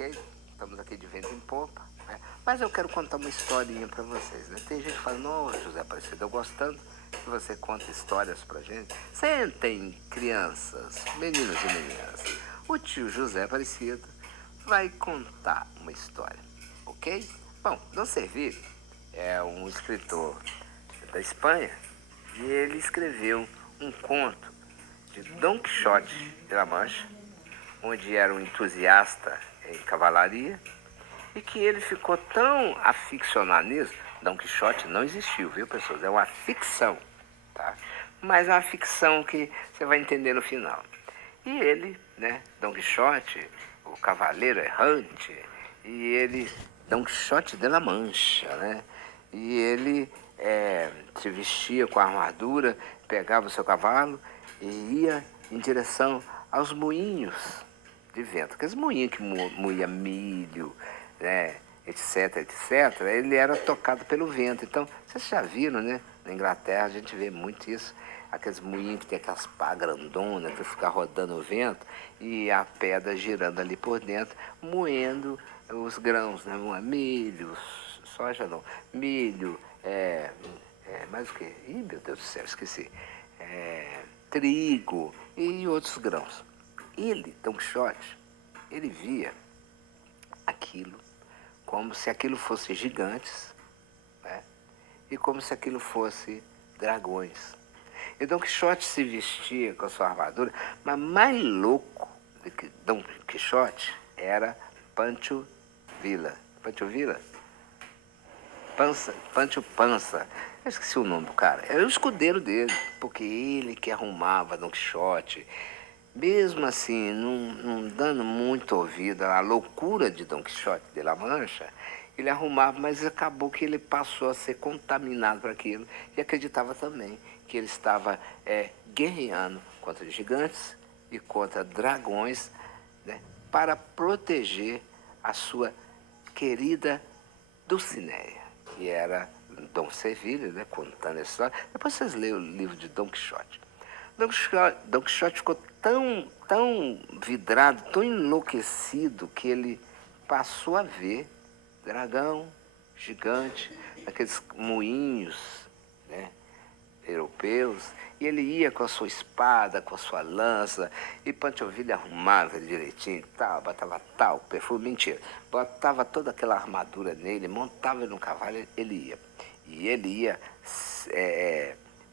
ok? Estamos aqui de vento em popa, né? Mas eu quero contar uma historinha para vocês, né? Tem gente que fala, não, José Aparecido, eu gostando que você conta histórias pra gente. Sentem, crianças, meninos e meninas. O tio José Aparecido vai contar uma história, ok? Bom, Dom Serville é um escritor da Espanha e ele escreveu um conto de Dom Quixote de La Mancha, onde era um entusiasta em cavalaria, e que ele ficou tão aficionado nisso. Dom Quixote não existiu, viu, pessoas? É uma ficção, tá? Mas é uma ficção que você vai entender no final. E ele, né, Dom Quixote, o cavaleiro errante, e ele, Dom Quixote de La Mancha, né? E ele se vestia com a armadura, pegava o seu cavalo e ia em direção aos moinhos de vento. Aqueles moinhos que moía milho, né, etc, etc. Ele era tocado pelo vento. Então, vocês já viram, né? Na Inglaterra a gente vê muito isso. Aqueles moinhos que tem aquelas pá grandonas que fica rodando o vento e a pedra girando ali por dentro, moendo os grãos, né? Milho, soja não, milho, mais o quê? Ih, meu Deus do céu, esqueci. Trigo e outros grãos. Ele, Dom Quixote, ele via aquilo como se aquilo fosse gigantes, né? E como se aquilo fosse dragões. E Dom Quixote se vestia com a sua armadura, mas mais louco do que Dom Quixote era Pancho Villa. Pancho Villa? Pancho Pança. Eu esqueci o nome do cara. Era o escudeiro dele, porque ele que arrumava Dom Quixote. Mesmo assim, não dando muito ouvido à loucura de Dom Quixote de La Mancha, ele arrumava, mas acabou que ele passou a ser contaminado por aquilo e acreditava também que ele estava guerreando contra gigantes e contra dragões, né, para proteger a sua querida Dulcinea, que era Dom Serville, né, contando essa história. Depois vocês leem o livro de Dom Quixote. Dom Quixote ficou tão vidrado, tão enlouquecido, que ele passou a ver dragão, gigante, aqueles moinhos, né, europeus, e ele ia com a sua espada, com a sua lança, e Panchovilha arrumava ele direitinho, tal, botava tal, perfume, mentira, botava toda aquela armadura nele, montava ele no cavalo, ele ia. E ele ia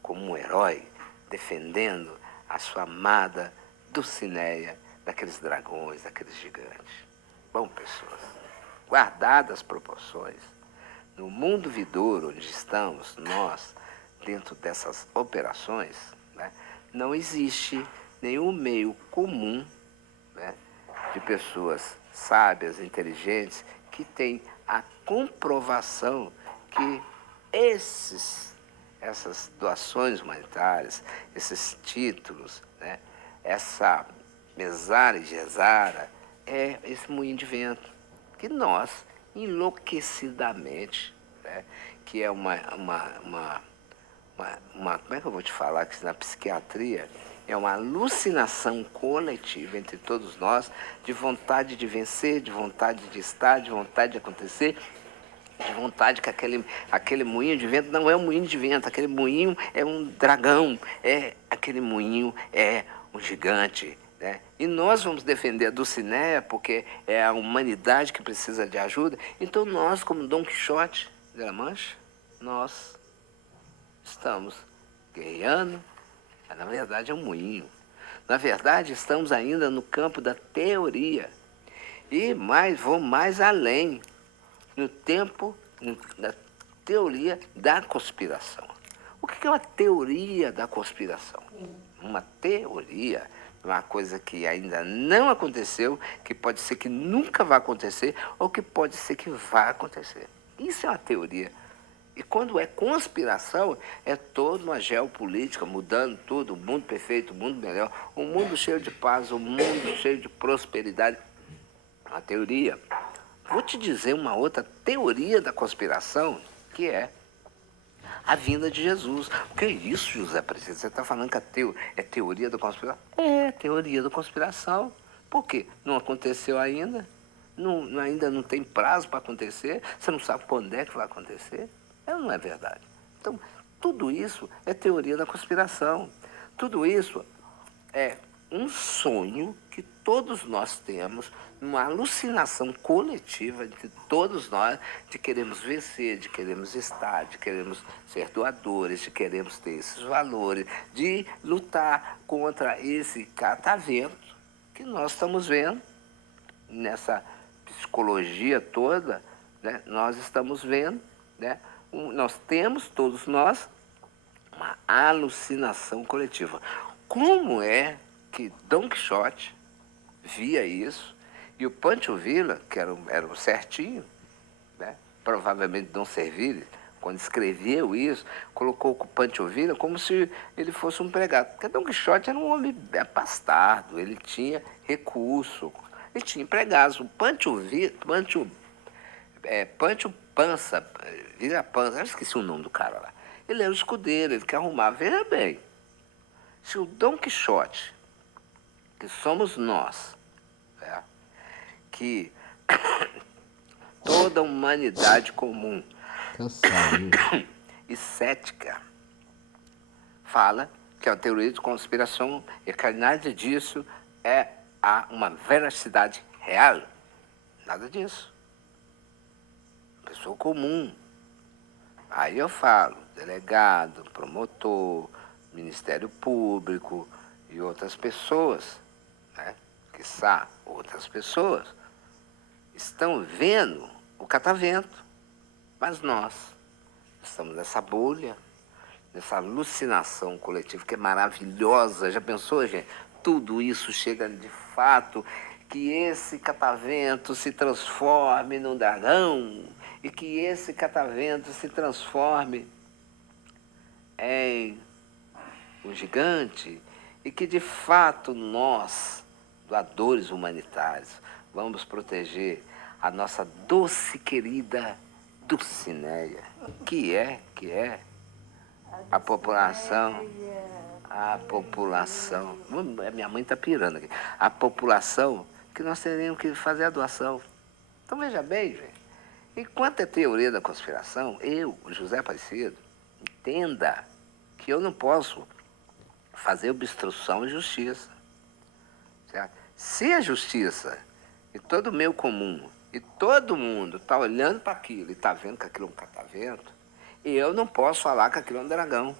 como um herói, defendendo a sua amada Dulcinea daqueles dragões, daqueles gigantes. Bom, pessoas, guardadas as proporções, no mundo vidouro onde estamos nós, dentro dessas operações, né, não existe nenhum meio comum, né, de pessoas sábias, inteligentes, que tem a comprovação que essas doações humanitárias, esses títulos, né, essa mesara e gesara, é esse moinho de vento, que nós, enlouquecidamente, né, que é como é que eu vou te falar, que na psiquiatria é uma alucinação coletiva entre todos nós, de vontade de vencer, de vontade de estar, de vontade de acontecer, de vontade que aquele moinho de vento não é um moinho de vento, aquele moinho é um dragão, aquele moinho é um gigante, né? E nós vamos defender a Dulcinea porque é a humanidade que precisa de ajuda. Então nós, como Dom Quixote de La Mancha, nós estamos guerreando, mas na verdade é um moinho. Na verdade, estamos ainda no campo da teoria. E vou mais além, no tempo da teoria da conspiração. O que é uma teoria da conspiração? Uma teoria, uma coisa que ainda não aconteceu, que pode ser que nunca vai acontecer, ou que pode ser que vá acontecer. Isso é uma teoria. E quando é conspiração, é toda uma geopolítica mudando tudo, o mundo perfeito, o mundo melhor, um mundo cheio de paz, um mundo cheio de prosperidade. Uma teoria. Vou te dizer uma outra teoria da conspiração, que é a vinda de Jesus. O que é isso, José Aparecido? Você está falando que é teoria da conspiração? É, teoria da conspiração. Por quê? Não aconteceu ainda? ainda não tem prazo para acontecer, você não sabe quando é que vai acontecer. Não é verdade. Então, tudo isso é teoria da conspiração. Tudo isso é um sonho que todos nós temos, uma alucinação coletiva de todos nós, de queremos vencer, de queremos estar, de queremos ser doadores, de queremos ter esses valores, de lutar contra esse catavento que nós estamos vendo nessa psicologia toda, né? Nós estamos vendo, né? Nós temos, todos nós, uma alucinação coletiva. Como é que Dom Quixote via isso e o Pancho Villa, que era o certinho, né? Provavelmente Dom Serville, quando escreveu isso, colocou o Pancho Villa como se ele fosse um pregado. Porque Dom Quixote era um homem bastardo, ele tinha recurso, ele tinha empregados. O Pancho Villa, Pancho Pança, Villa Pança, eu esqueci o nome do cara lá. Ele era o escudeiro, ele que arrumava. Veja bem, se o Dom Quixote, que somos nós, né, que toda a humanidade comum e cética fala que a teoria de conspiração e que nada disso há uma veracidade real. Nada disso. Pessoa comum. Aí eu falo, delegado, promotor, Ministério Público e outras pessoas, né, quiçá outras pessoas, estão vendo o catavento. Mas nós estamos nessa bolha, nessa alucinação coletiva que é maravilhosa. Já pensou, gente? Tudo isso chega de fato que esse catavento se transforme num dragão e que esse catavento se transforme em um gigante e que de fato nós, doadores humanitários, vamos proteger a nossa doce querida Dulcineia, que é a população, minha mãe está pirando aqui, a população que nós teríamos que fazer a doação. Então veja bem, gente, enquanto é teoria da conspiração, eu, José Aparecido, entenda que eu não posso fazer obstrução à justiça. Certo? Se a justiça e todo o meio comum e todo mundo está olhando para aquilo e está vendo que aquilo é um catavento, eu não posso falar que aquilo é um dragão.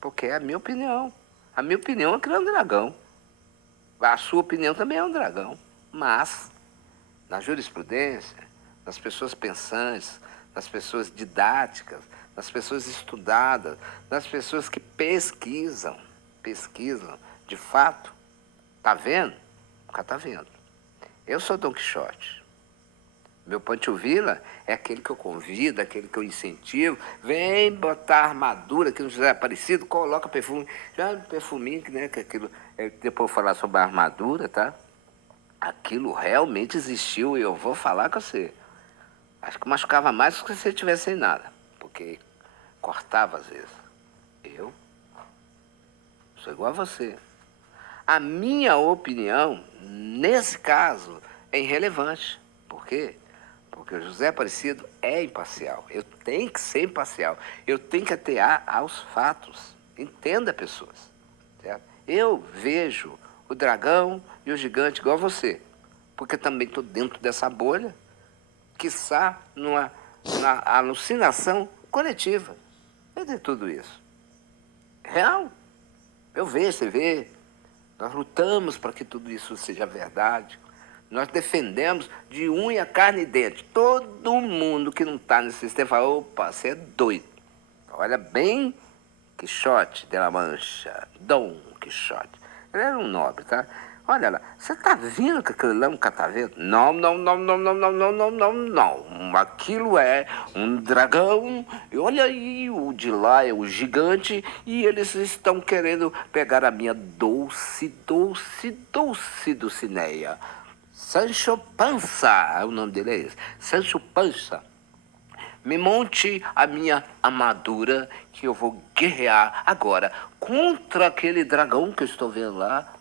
Porque é a minha opinião. A minha opinião é que aquilo é um dragão. A sua opinião também é um dragão. Mas, na jurisprudência, nas pessoas pensantes, nas pessoas didáticas, nas pessoas estudadas, nas pessoas que pesquisam, de fato, tá vendo? O tá vendo. Eu sou Dom Quixote. Meu Pancho Villa é aquele que eu convido, aquele que eu incentivo. Vem botar armadura aqui no José Aparecido, coloca perfume. Já perfuminho, né? Que aquilo, depois eu falar sobre a armadura, tá? Aquilo realmente existiu e eu vou falar com você. Acho que machucava mais do que se você tivesse sem nada. Porque cortava às vezes. Eu sou igual a você. A minha opinião, nesse caso, é irrelevante. Por quê? Porque o José Aparecido é imparcial. Eu tenho que ser imparcial. Eu tenho que atear aos fatos. Entenda, pessoas. Certo? Eu vejo o dragão e o gigante igual a você. Porque também estou dentro dessa bolha, quiçá na alucinação coletiva. Veja tudo isso. Real. Eu vejo, você vê. Nós lutamos para que tudo isso seja verdade. Nós defendemos de unha, carne e dente. Todo mundo que não está nesse sistema fala, opa, você é doido. Olha bem, Quixote de la Mancha, Dom Quixote. Ele era um nobre, tá? Olha lá, você está vendo que aquilo lá é um catavento? Não, não, não, não, não, não, não, não, não, não. Aquilo é um dragão. E olha aí, o de lá é o gigante. E eles estão querendo pegar a minha doce Dulcineia. Sancho Panza, o nome dele é esse. Sancho Panza. Me monte a minha armadura que eu vou guerrear agora contra aquele dragão que eu estou vendo lá.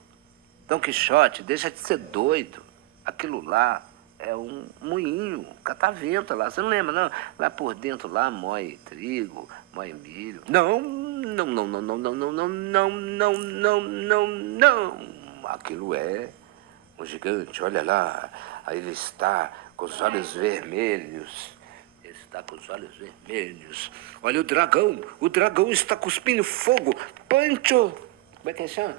Dom Quixote, deixa de ser doido. Aquilo lá é um moinho, catavento lá. Você não lembra, não? Lá por dentro, lá, moe trigo, moe milho. Não, não, não, não, não, não, não, não, não, não, não, não, não. Aquilo é um gigante, olha lá. Aí ele está com os olhos vermelhos. Ele está com os olhos vermelhos. Olha o dragão está cuspindo fogo. Pancho, como é que chama?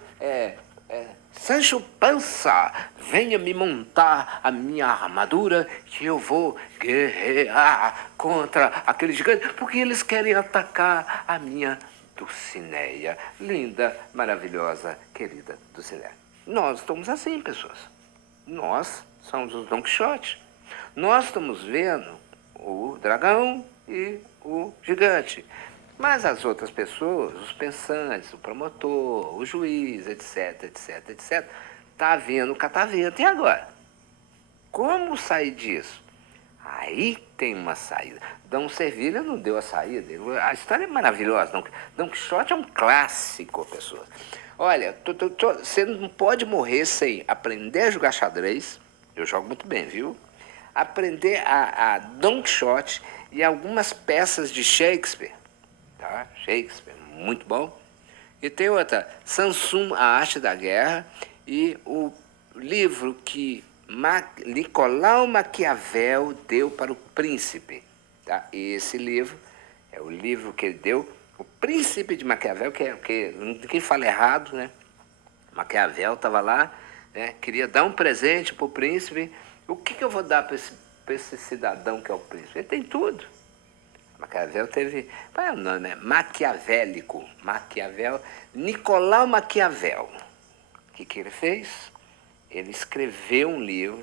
Sancho Pança, venha me montar a minha armadura que eu vou guerrear contra aquele gigante, porque eles querem atacar a minha Dulcineia. Linda, maravilhosa, querida Dulcineia. Nós estamos assim, pessoas. Nós somos os Don Quixote. Nós estamos vendo o dragão e o gigante. Mas as outras pessoas, os pensantes, o promotor, o juiz, etc, etc, etc, tá vendo o catavento. E agora? Como sair disso? Aí tem uma saída. Dom Servilha não deu a saída. A história é maravilhosa. Dom Quixote é um clássico, pessoas. Olha, você não pode morrer sem aprender a jogar xadrez. Eu jogo muito bem, viu? Aprender a Don Quixote e algumas peças de Shakespeare. Tá? Shakespeare, muito bom. E tem outra, Sansum, a Arte da Guerra, e o livro que Nicolau Maquiavel deu para o príncipe. Tá? E esse livro é o livro que ele deu, o Príncipe de Maquiavel, que ninguém fala errado, né? Maquiavel estava lá, né? Queria dar um presente para o príncipe. O que eu vou dar para esse cidadão que é o príncipe? Ele tem tudo. Maquiavel teve, qual é o nome? Maquiavélico. Maquiavel, Nicolau Maquiavel. O que ele fez? Ele escreveu um livro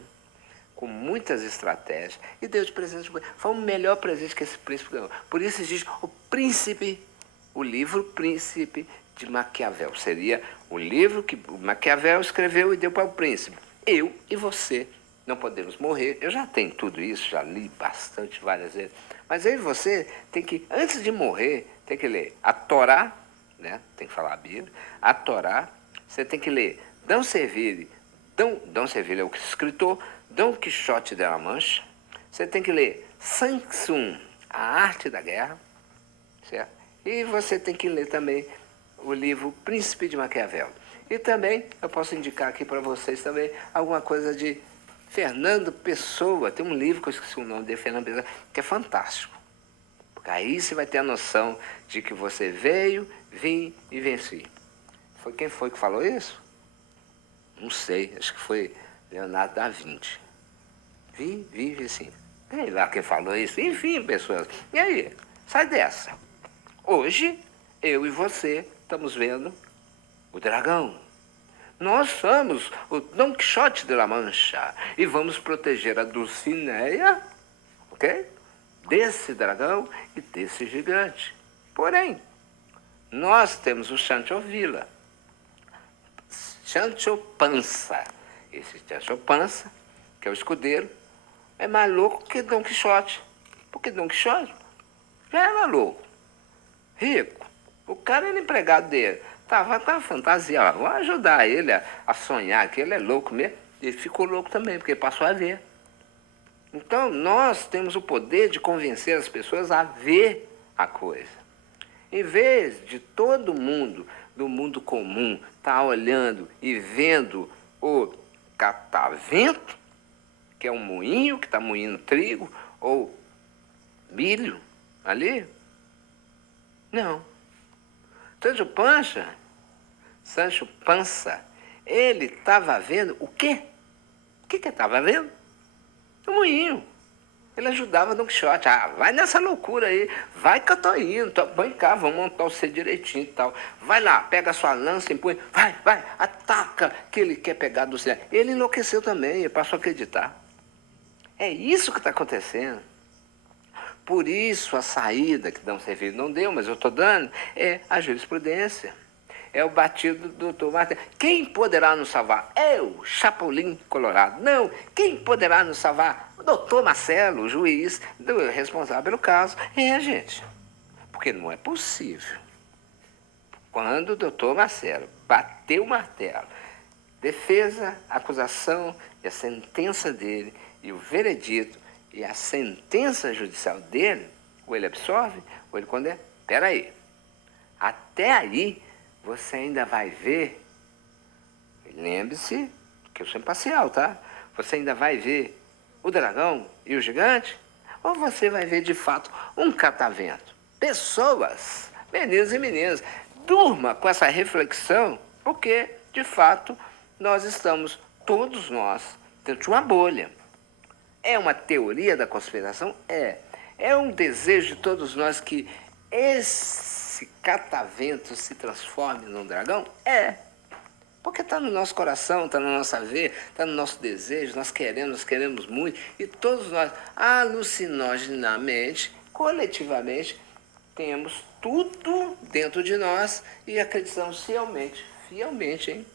com muitas estratégias e deu de presente. Foi o melhor presente que esse príncipe ganhou. Por isso existe o Príncipe, o livro Príncipe de Maquiavel. Seria o livro que o Maquiavel escreveu e deu para o príncipe. Eu e você não podemos morrer. Eu já tenho tudo isso, já li bastante, várias vezes. Mas aí você tem que, antes de morrer, tem que ler a Torá, né? Tem que falar a Bíblia, a Torá. Você tem que ler Dom Servilha, Dom Servilha é o escritor, Dom Quixote de la Mancha. Você tem que ler Sansum, a Arte da Guerra, certo? E você tem que ler também o livro Príncipe de Maquiavel. E também eu posso indicar aqui para vocês também alguma coisa de Fernando Pessoa. Tem um livro que eu esqueci o nome dele, Fernando Pessoa, que é fantástico. Porque aí você vai ter a noção de que você veio, vim e venci. Quem foi que falou isso? Não sei, acho que foi Leonardo da Vinci. Vi, venci. Sei lá quem falou isso. Enfim, pessoas. E aí? Sai dessa. Hoje, eu e você estamos vendo o dragão. Nós somos o Don Quixote de la Mancha e vamos proteger a Dulcineia, ok? Desse dragão e desse gigante. Porém, nós temos o Sancho Villa, Sancho Pança. Esse Sancho Pança, que é o escudeiro, é mais louco que Don Quixote. Porque Don Quixote já era louco, rico. O cara era empregado dele. Tava com a fantasia, vou ajudar ele a sonhar que ele é louco mesmo. Ele ficou louco também, porque passou a ver. Então, nós temos o poder de convencer as pessoas a ver a coisa. Em vez de todo mundo, do mundo comum, estar olhando e vendo o catavento, que é um moinho que está moindo trigo, ou milho ali. Não. Sancho Pança, ele estava vendo o quê? O que ele estava vendo? O moinho. Ele ajudava Don Quixote. Ah, vai nessa loucura aí. Vai que eu tô indo. Vem cá, vamos montar você direitinho e tal. Vai lá, pega a sua lança, impõe. Vai, ataca que ele quer pegar do céu. Ele enlouqueceu também, ele passou a acreditar. É isso que está acontecendo. Por isso a saída que Dom Servilha não deu, mas eu estou dando, é a jurisprudência. É o batido do doutor Martins. Quem poderá nos salvar? Eu, Chapolin Colorado. Não, quem poderá nos salvar? O doutor Marcelo, o juiz, responsável pelo caso. É, gente, porque não é possível. Quando o doutor Marcelo bateu o martelo, defesa, acusação e a sentença dele, e o veredito e a sentença judicial dele, ou ele absorve, ou ele condena. Espera aí. Até aí, você ainda vai ver, lembre-se que eu sou imparcial, tá? Você ainda vai ver o dragão e o gigante? Ou você vai ver, de fato, um catavento? Pessoas, meninos e meninas, durma com essa reflexão, porque, de fato, nós estamos, todos nós, dentro de uma bolha. É uma teoria da conspiração? É. É um desejo de todos nós que esse catavento se transforme num dragão? É. Porque está no nosso coração, está na nossa veia, está no nosso desejo, nós queremos muito, e todos nós, alucinogenamente, coletivamente, temos tudo dentro de nós e acreditamos fielmente, hein,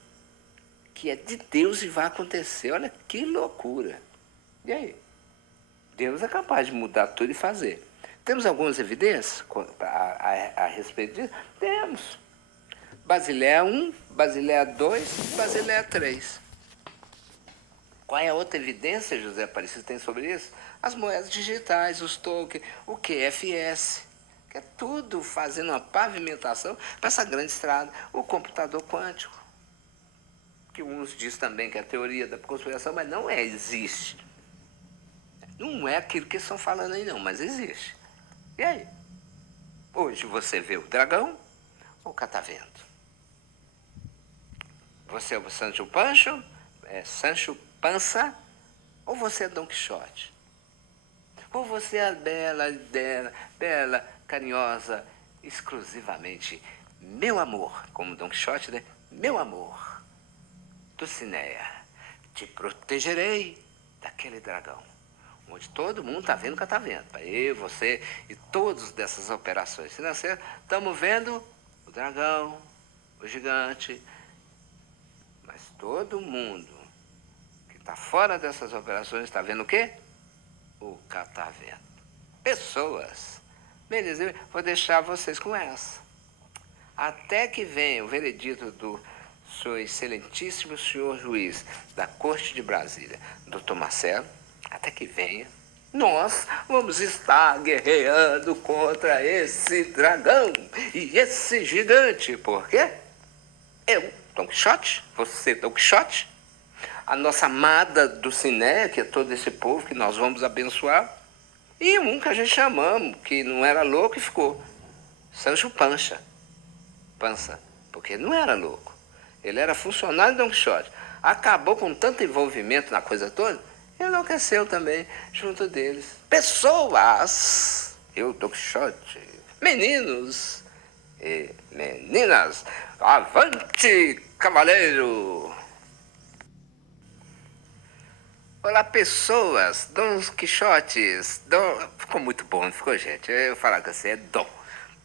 que é de Deus e vai acontecer. Olha que loucura. E aí? Deus é capaz de mudar tudo e fazer. Temos algumas evidências a respeito disso? Temos. Basileia 1, Basileia 2, Basileia 3. Qual é a outra evidência, José Aparecido, tem sobre isso? As moedas digitais, os tokens, o QFS, que é tudo fazendo uma pavimentação para essa grande estrada. O computador quântico, que uns dizem também que é a teoria da conspiração, mas não é, existe. Não é aquilo que estão falando aí não, mas existe. E aí? Hoje você vê o dragão ou o catavento? Você é o Sancho Pancho, Sancho Pança, ou você é Dom Quixote? Ou você é a bela, carinhosa, exclusivamente meu amor, como Dom Quixote, né? Meu amor, Dulcinea, te protegerei daquele dragão, onde todo mundo está vendo catavento. Eu, você e todas dessas operações financeiras, estamos vendo o dragão, o gigante, mas todo mundo que está fora dessas operações está vendo o quê? O catavento. Pessoas. Beleza, vou deixar vocês com essa. Até que venha o veredito do seu excelentíssimo senhor juiz da Corte de Brasília, doutor Marcelo, até que venha, nós vamos estar guerreando contra esse dragão e esse gigante. Por quê? Eu, Dom Quixote, você, Dom Quixote, a nossa amada Dulcinea, que é todo esse povo que nós vamos abençoar, e um que a gente chamamos, que não era louco e ficou, Sancho Pança, porque não era louco. Ele era funcionário de Dom Quixote. Acabou com tanto envolvimento na coisa toda, enlouqueceu também junto deles. Pessoas, eu, Dom Quixote, meninos e meninas, avante, cavaleiro! Olá, pessoas, Dom Quixotes, Ficou muito bom, não ficou, gente? Eu falar com você, é Dom.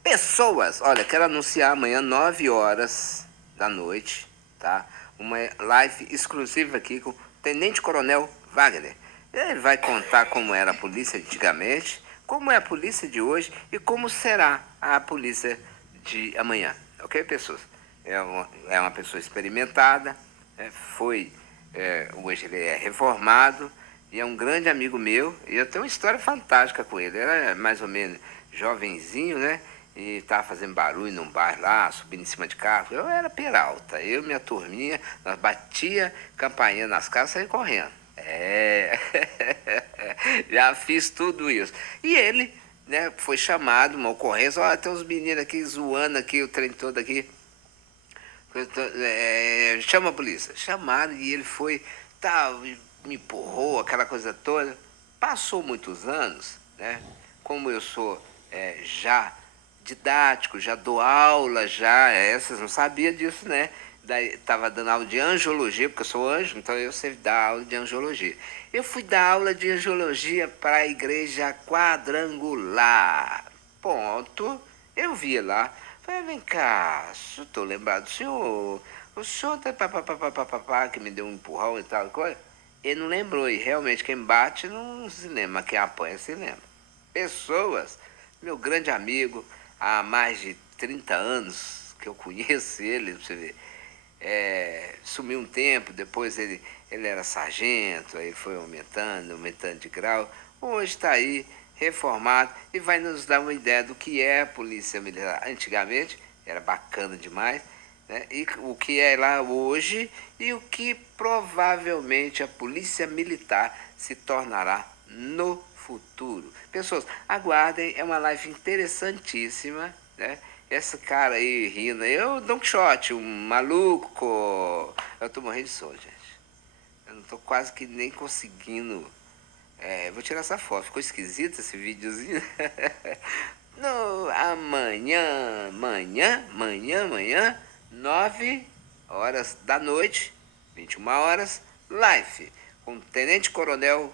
Pessoas, olha, quero anunciar amanhã, 9 horas da noite, tá? Uma live exclusiva aqui com o Tenente Coronel Wagner. Ele vai contar como era a polícia antigamente, como é a polícia de hoje e como será a polícia de amanhã. Ok, pessoas? É uma pessoa experimentada, hoje ele é reformado e é um grande amigo meu. E eu tenho uma história fantástica com ele. Ele era mais ou menos jovenzinho, né? E estava fazendo barulho num bar lá, subindo em cima de carro. Eu era Peralta, eu e minha turminha, nós batia campainha nas casas e saía correndo. Já fiz tudo isso. E ele, né, foi chamado, uma ocorrência, olha, tem uns meninos aqui zoando aqui, o trem todo aqui. Chama a polícia. Chamaram e ele foi, tal, me empurrou, aquela coisa toda. Passou muitos anos, né? Como eu sou já didático, já dou aula, vocês não sabiam disso, né? Daí estava dando aula de angiologia, porque eu sou anjo, então eu sei dar aula de angiologia. Eu fui dar aula de angiologia para a igreja quadrangular. Ponto. Eu vi lá. Falei, vem cá, eu estou lembrado do senhor. O senhor tá papapá, que me deu um empurrão e tal coisa. Ele não lembrou, e realmente quem bate não se lembra, mas quem apanha se lembra. Pessoas, meu grande amigo, há mais de 30 anos que eu conheço ele, pra você ver. sumiu um tempo, depois ele era sargento, aí foi aumentando de grau. Hoje está aí, reformado, e vai nos dar uma ideia do que é a polícia militar. Antigamente era bacana demais, né? E o que é lá hoje e o que provavelmente a polícia militar se tornará no futuro. Pessoas, aguardem, é uma live interessantíssima, né? Esse cara aí rindo aí, é o Don Quixote, um maluco. Eu tô morrendo de sono, gente. Eu não tô quase que nem conseguindo. Vou tirar essa foto. Ficou esquisito esse videozinho? No, amanhã, 9 horas da noite, 21 horas, live com o Tenente Coronel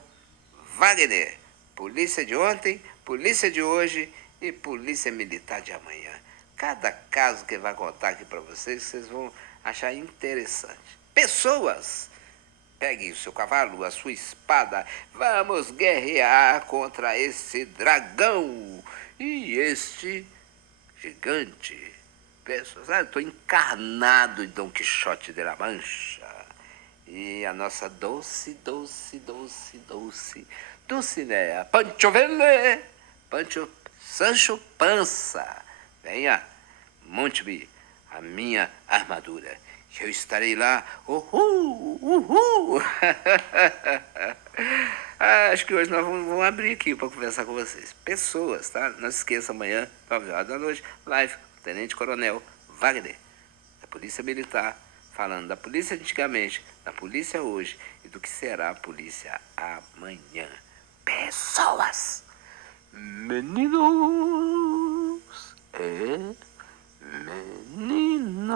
Wagner. Polícia de ontem, polícia de hoje e polícia militar de amanhã. Cada caso que ele vai contar aqui para vocês vão achar interessante. Pessoas, pegue o seu cavalo, a sua espada, vamos guerrear contra esse dragão e este gigante. Pessoas, eu estou encarnado em Dom Quixote de la Mancha. E a nossa Dulcinea, Pancho Vele, Sancho Pança. Venha, monte-me a minha armadura. Eu estarei lá, uhul. Acho que hoje nós vamos abrir aqui para conversar com vocês. Pessoas, tá? Não se esqueça, amanhã, 9 horas da noite, live, Tenente Coronel Wagner, da Polícia Militar, falando da polícia antigamente, da polícia hoje e do que será a polícia amanhã. Pessoas, meninos e meninas.